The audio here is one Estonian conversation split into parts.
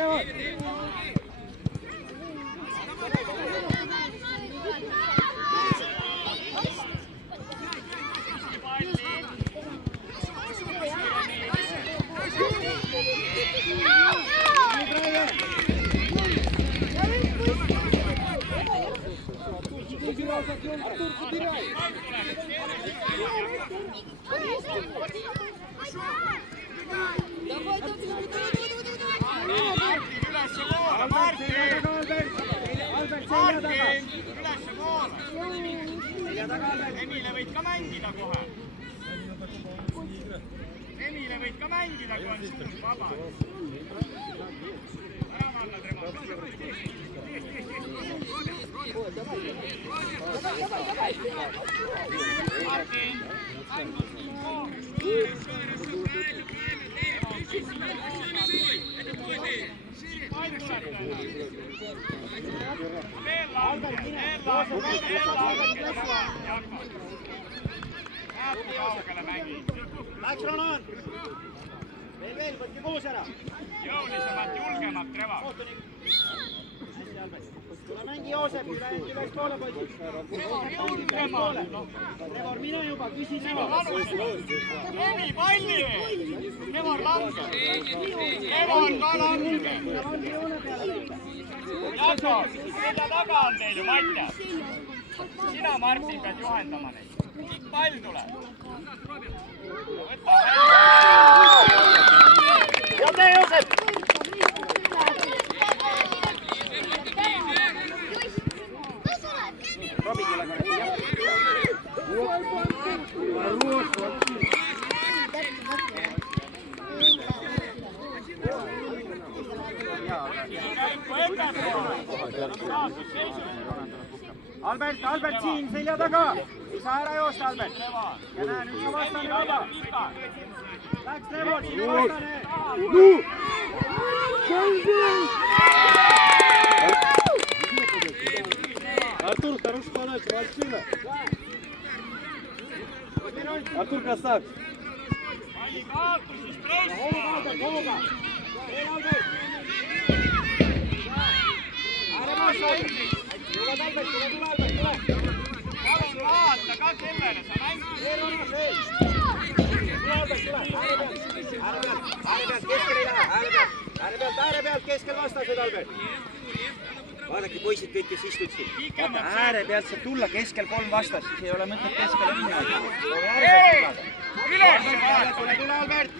Trevor. Артур, забирай! Emile võid ka mängida kohe. Emile võid ka mängida, kui on suur vaba. Ära manna, Tremo. Martin. Läks Ronan! Veel, võtke koos ära! Jõulisemalt, julgemalt, Treva! Tule mängi Joosep, üles poole poisid! Trevor, mine juba, küsi Trevor! Emi, palli! Trevor lange! Trevor ka lange! Jako, mida taga on teil ju, Matja? Sina, Martin, pead juhendama neid. Pall tuleb. Ja tee, Joosep! Robi küll aga nägi, jah. Albert siin selja taga! Ei saa ära joosta, Albert! Ja näe, nüüd sa vastane vaba! Läks Trevor, sinu vastane! Артур, хороший понач, мальчина. Артур, красавчик. Vaata ka kellele sa mängid. Ääre pealt keskel vastased, Albert. Vaadake poisid kõik, kes istud siin. Vaata, ääre pealt saab tulla keskel 3 vastas, siis ei ole mõtet keskele minna. Üles! Tule, Albert!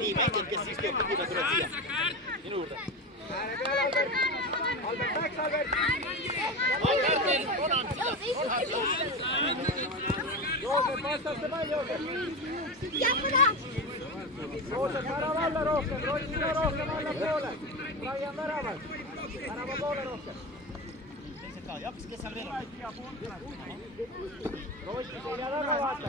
Nii, mängid, kes siis teeb, kui ta tuleb siia. Minu juurde. Ääre peale, Albert. Albert, läks, Albert. Joosep, vastaste pall, Joosep. Joosep, värava alla rohkem. Rollida rohkem alla poole. Raian väravad. Värava poole rohkem. Jaks, kes seal veel on? Roossi selja taga vaata.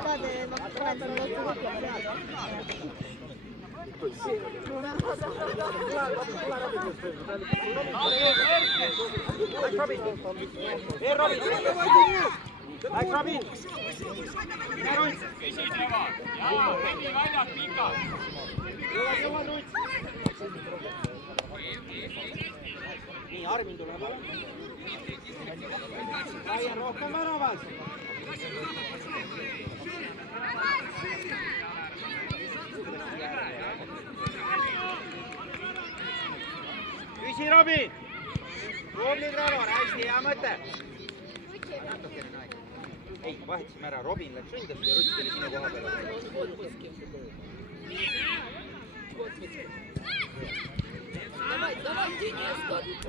Läks Robin! Mine Ruits! Küsi Treva! Jaa, Emi väljad pikad! Jõua Ruits! Nii, Armin tuleb ala. Raian rohkem väraval! Küsi Robin! Tubli Trevor, hästi hea mõte! Ei, vahetasime ära, Robin läks ründasse ja Ruts tuli sinu koha peale.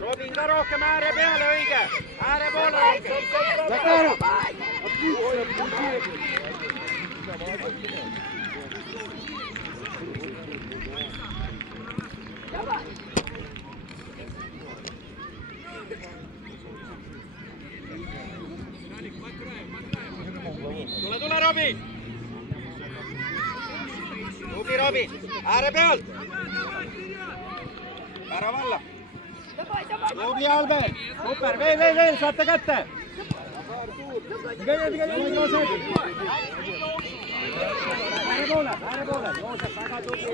Robin ka rohkem ääre peale, õige! Ääre poole rohkem! Robin, ääre pealt. Värava alla. Tubli Albert, super, veel, saate kätte. Joosep. Ääre poole, Joosep, väga tubli.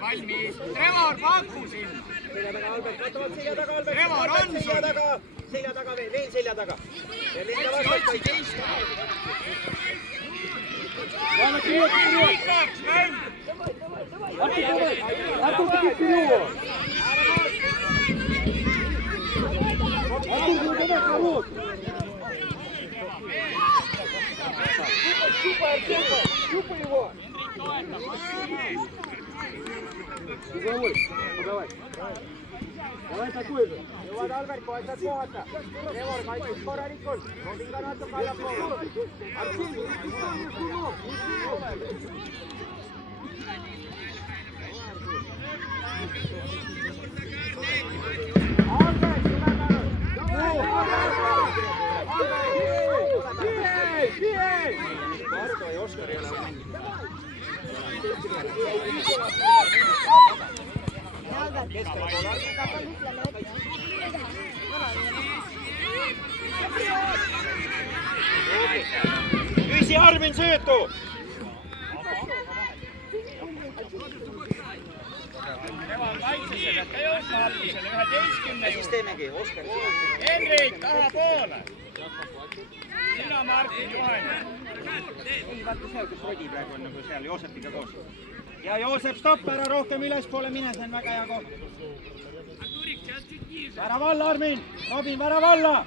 Valmis. Trevor, paku sinna. Selja taga, Albert, katavad selja taga, Albert. Trevor on sul. Selja taga veel selja taga. Linda vastas. Artur tegi Kirjuva. Artur tegi Kirjuva. Super его. Давай такой же. Jõuad Albert, kohe saad kohata. Trevor kaitses korralikult. Robin ka natuke allapoole. Ardo ja Oskar ei ole mänginud. Küsi Armin söötu! Trevor kaitsesse, peate jõudma algusele 11 Siis teemegi, Oskar. Henrik, taha poole. Sina, Martin, Juhan. Vaata seal, kus Rodi praegu on nagu seal Joosepiga koos. Ja Joosep, stopp, ära rohkem ülespoole mine, see on väga hea koht. Värava alla, Armin! Robin, värava alla!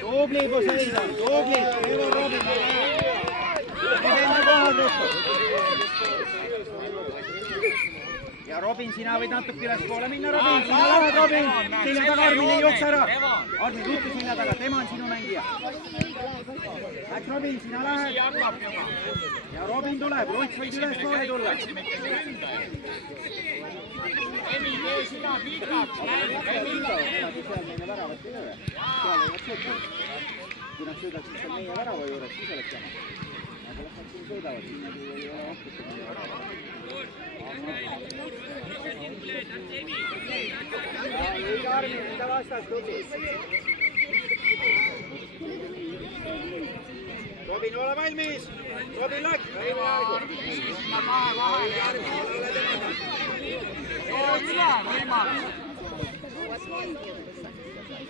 Tubli Poseidon, tubli! Evo Robin, teeme kohal rohkem. Ja Robin, sina võid natuke ülespoole minna, Robin! Sina lähed, Robin! Selja taga, Armin, ei jookse ära! Armin, luutu selja taga, tema on sinu mängija. Läks Robin, sina lähed. Ja Robin tuleb, Luits võid ülespoole tulla. Emi, tee sina pikaks. Seal meile väravat ei löö. Seal võivad sõita. Kui nad sõidaksid seal meie värava juures, siis oleks jama. Aga las nad siin sõidavad, siin nagu ei ole vastusta meie värava. Liiga Armin, mida vastas, tubli. Robin, ole valmis! Robin läks!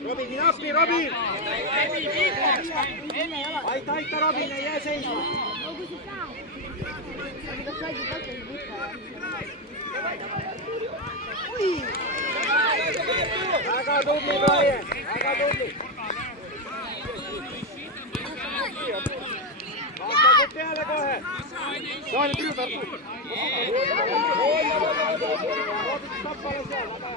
Robin, mine appi, Robin! Aita, Robin, ei jää seisma! Väga tubli, Brian! Väga tubli! Vastased peale kohe! Saali Triu Tartu! Tappale seal, väga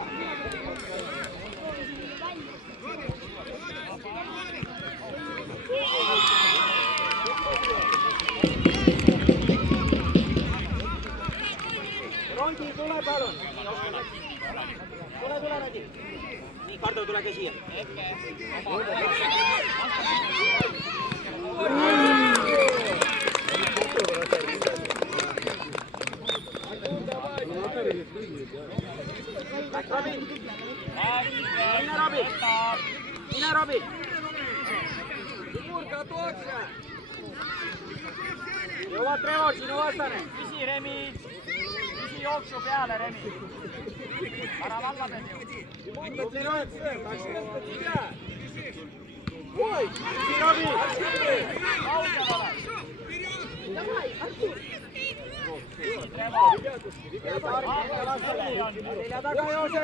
Rondi, tule palun! Tule, Rondi! Nii, Kardo, tulege siia! Mine, Robin! Suurka, tookse! Jõuad Trevor, sinu vastane! Küsi, Remi! Küsi jooksu peale, Remi! Ära valladed ju! Tubli Rots! Oi! Küsi, Robin! Kaugel ole! Selja taga, Joosep!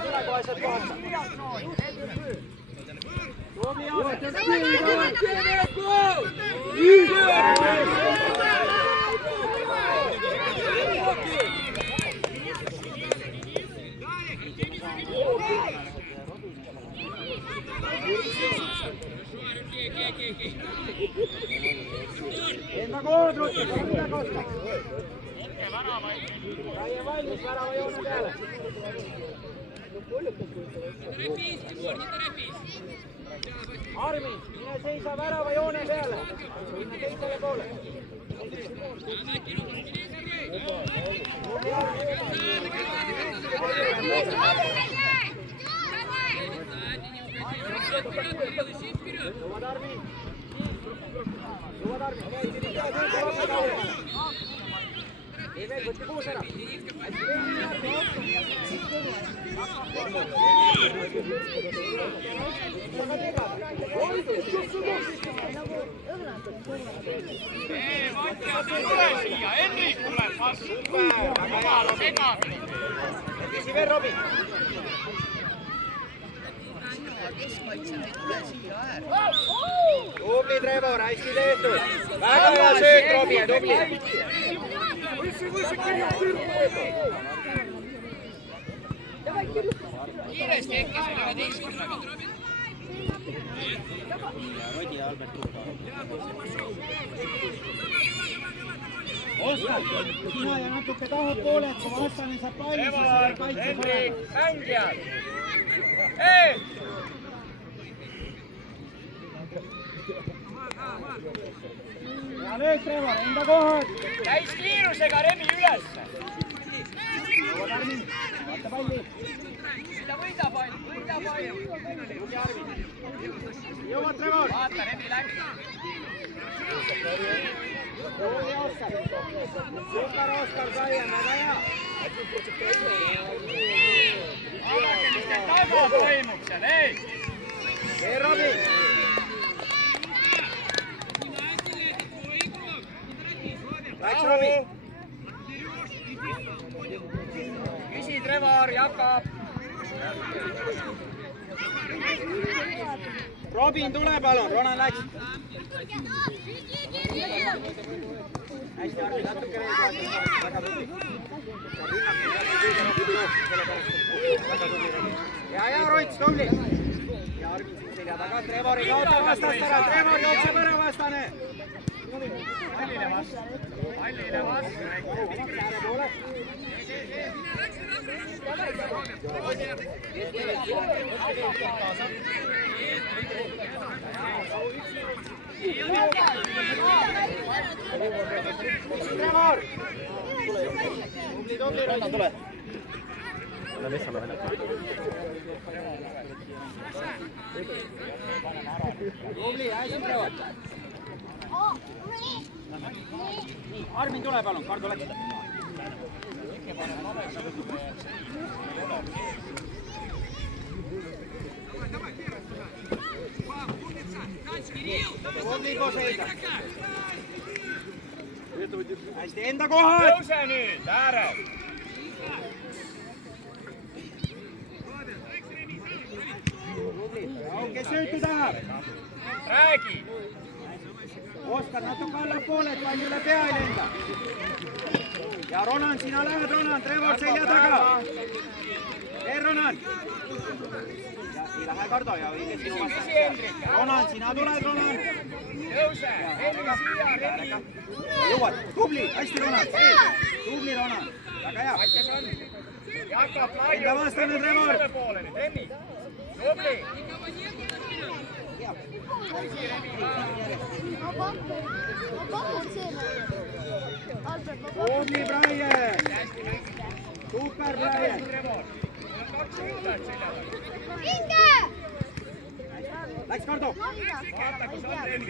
Tule kohe saad kohata! Tubli Joosep! Enda kood, Rutti, enda kohta. Raie valmis, värava joone peale. Armin, mine seisa värava joone peale. Minna teisele poole. Jõuad Armin. Jõuad Armin. Ei veel, võtke kuus ära. Hästi veel Armin. Henrik tuleb vastu. Jumala segamini. Küsi veel Robin. Tubli Trevor, hästi tehtud. Väga hea sööt Robin, tubli. Kiiresti äkki selle 11-ga. Oskar, sina ja natuke tahapoole, kui vastane saab palli, siis saab kaitse Henrik, parema. mängijad. Ja löök Trevor, enda kohad. Täis kiirusega Remi üles. Jõuad Armin, vaata palli. Võida pall. Jõuad Trevor. Vaata, Remi läks. Proovi Oskar. Super Oskar Kaien, väga hea. Vaadake, mis teil taga toimub seal, ei! Hei Robin. Läks Robin. Küsi Trevor, Jakob. Robin, tule palun, Ronan läks. Hästi Armin, natuke veel kaasa, väga tubli. Ja Roits, tubli. Ja Armin siin selja taga, Trevor ei kaota vastast ära, Trevor jookseb ära vastane. Pallile vastu. Ääre poole. Trevor! Tubli, Roits, tule. Anna Messale välja. Tubli, hästi Trevor. Nii, Armin, tule palun, Kardo läks. Tubli koos eega. Hästi, enda kohad! Tõuse nüüd, äärel! Kes söötu tahab? Räägi! Oskar, natuke allapoole, et pall üle pea ei lenda. Ja Ronan, sina lähed, Ronan, Trevor selja taga. Hei, Ronan. Ja ei lähe Kardo ja õige sinu vastast. Ronan, sina tuled, Ronan. Tõuse! Henrik siia, Remi! Jõuad, tubli, hästi Ronan. Tubli Ronan, väga hea. Kes on? Jakob Laiu! Enda vastane Trevor. Selle poole nüüd, Remi! Tubli! Tubli Brian. Super Brian. Läks Kardo. Vaata, kus on Remi!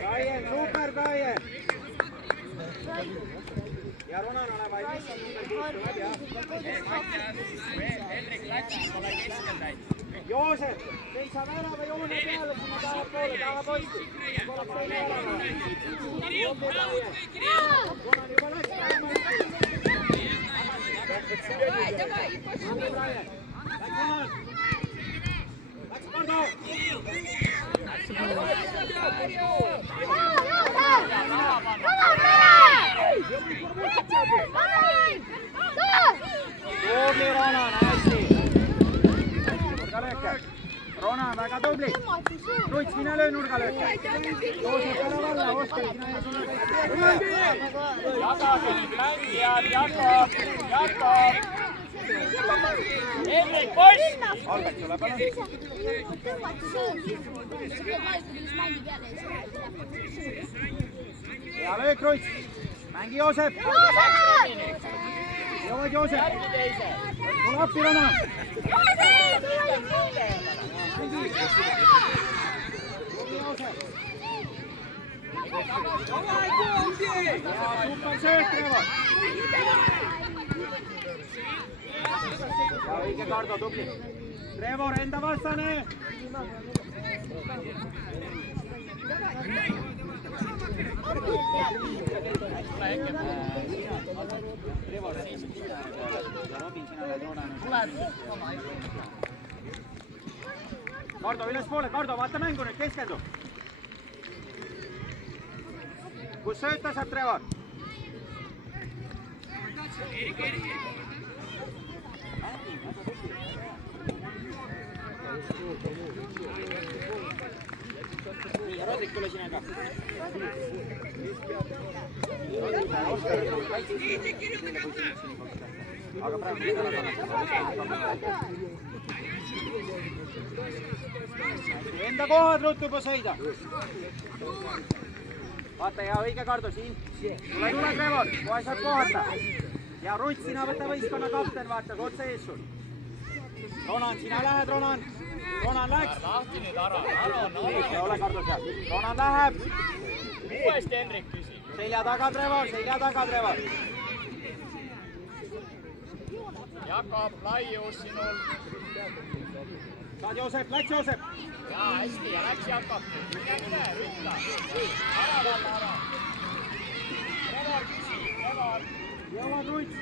Brian, super Brian. Ja Ronan ole valmis. Henrik läks, pole keskel täis. Joosep, seisa värava joone peale, sinna tahapoole, taha posti. Oleks teine värava. Ronan juba läks. Anne Brian. Läks Ronan. Läks Kardo. Ruits, mine löö nurgalööke. Joosep, ära valla, Oskar, sina ees ole kõik. Jagage nüüd mängijad, Jakob! Hendrik, poiss! Albert, tule palun. Hea löök, Ruits. Mängi Joosep. Jõuad Joosep. Tule appi, Roman. Super sööt, Trevor. Ja õige Kardo, tubli. Trevor, enda vastane. Kardo ülespoole, Kardo, vaata mängu nüüd, keskendu. Kus sööta saab Trevor? Ja Rodrik, tule sina ka. Aga praegu enda kohad ruttu juba sõida. Vaata, ja õige Kardo siin. Tule, Trevor, kohe saad kohata. Ja Ruts, sina võta võistkonna kapten, vaata, otse ees sul. Ronan, sina lähed, Ronan. Ronan läks. Lahti nüüd Aron. Ei ole Kardo seal. Ronan läheb. Uuesti Hendrik küsib. Selja taga, Trevor. Jakob, laius sinul. Saad Joosep, läks Joosep. Jaa, hästi, ja läks Jakob. Mine, rütta. Ära valla, ära. Trevor küsib, Trevor. Jõuad Ruts.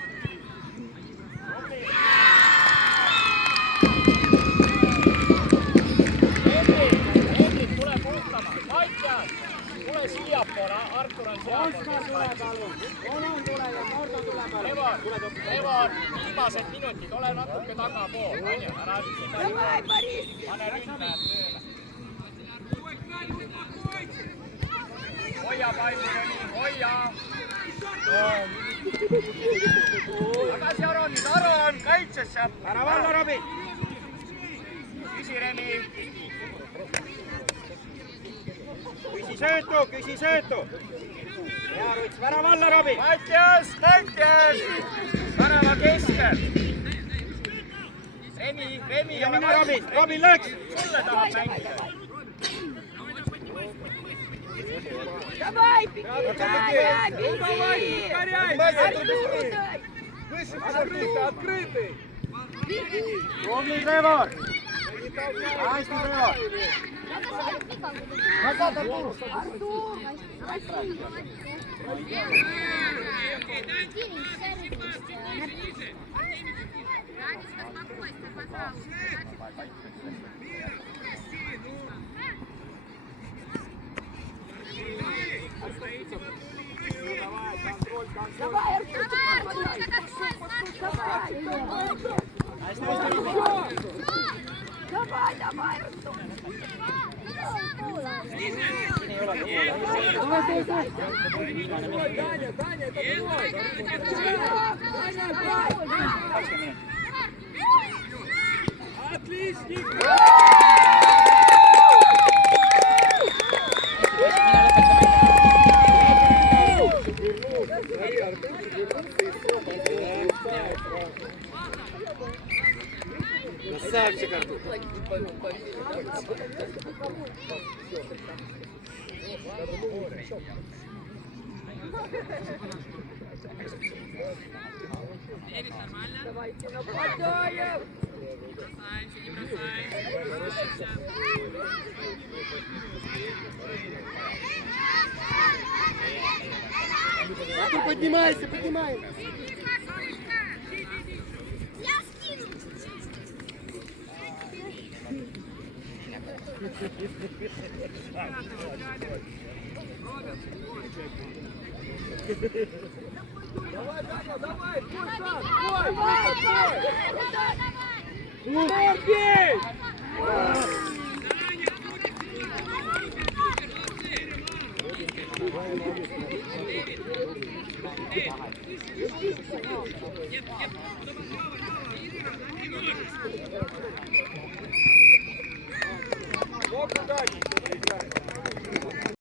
Hendrik, tule puhtama. Matjas, tule siiapoole, Artur on seal. Oskar tule palun. Ronan tule ja Kardo tule palun. Trevor, viimased minutid, ole natuke tagapool, on ju, ära ütleda. Pane ründajad tööle. Hoia palli, hoia. Tagasi Aron, nüüd Aron, kaitsesse. Ära valla, Robi. Küsi Remi. Küsi söötu. Hea Ruts, värava alla, Robi. Matjas, värava keskel. Remi Ja mine Robin, Robin läks. Sulle tahab mängida. Давай, Открытый! Tubli, Trevor. Hästi, Trevor. Давай, Артурчик, давай, Артур. Отличник! Красавчик, Артур! Давайте нападаем. Артур, поднимайся, поднимайся! Давай, Даня, давай! Твой шаг! Твой! Твой! Бей! Хлопці, далі.